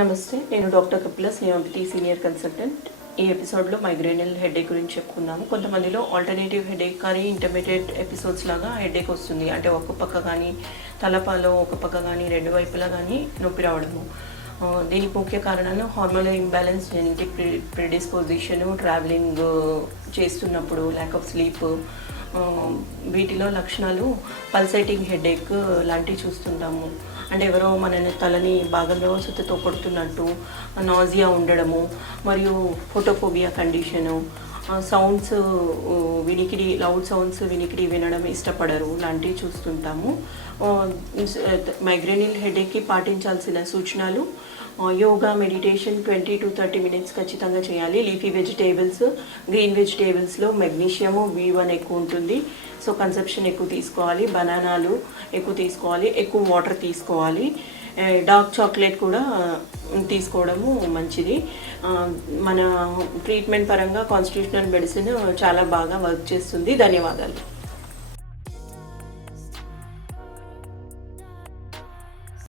నమస్తే, నేను doctor Kapila, సిఎంపిటి senior consultant. ఈ ఎపిసోడ్లో మైగ్రేనల్ హెడేక్ గురించి చెప్పుకుందాము. కొంతమందిలో ఆల్టర్నేటివ్ హెడేక్ కానీ ఇంటర్మీడియట్ ఎపిసోడ్స్ లాగా హెడేక్ వస్తుంది. అంటే ఒక పక్క కానీ తలపాలో ఒక పక్క కానీ రెండు వైపులా కానీ నొప్పి రావడము. దీనికి ముఖ్య కారణాలు hormonal imbalance, genetic predisposition, travelling చేస్తున్నప్పుడు, ల్యాక్ ఆఫ్ స్లీప్. వీటిలో లక్షణాలు పల్సేటింగ్ హెడేక్ లాంటివి చూస్తుంటాము. అంటే ఎవరో మనని తలని భాగంలో సుత్తితో కొడుతున్నట్టు, నాజియా ఉండడము, మరియు ఫోటోఫోబియా కండిషను, సౌండ్స్ వినికిడి, లౌడ్ సౌండ్స్ వినికిడి వినడం ఇష్టపడరు లాంటివి చూస్తుంటాము. మైగ్రేనల్ హెడేక్కి పాటించాల్సిన సూచనలు: యోగా, మెడిటేషన్ 20 to 30 మినిట్స్ ఖచ్చితంగా చేయాలి. లీఫీ వెజిటేబుల్స్, గ్రీన్ వెజిటేబుల్స్లో మెగ్నీషియము B1 ఎక్కువ ఉంటుంది, సో కన్సెప్షన్ ఎక్కువ తీసుకోవాలి. బనానాలు ఎక్కువ తీసుకోవాలి, ఎక్కువ వాటర్ తీసుకోవాలి. డార్క్ చాక్లెట్ కూడా తీసుకోవడము మంచిది. మన ట్రీట్మెంట్ పరంగా కాన్స్టిట్యూషనల్ మెడిసిన్ చాలా బాగా వర్క్ చేస్తుంది. ధన్యవాదాలు.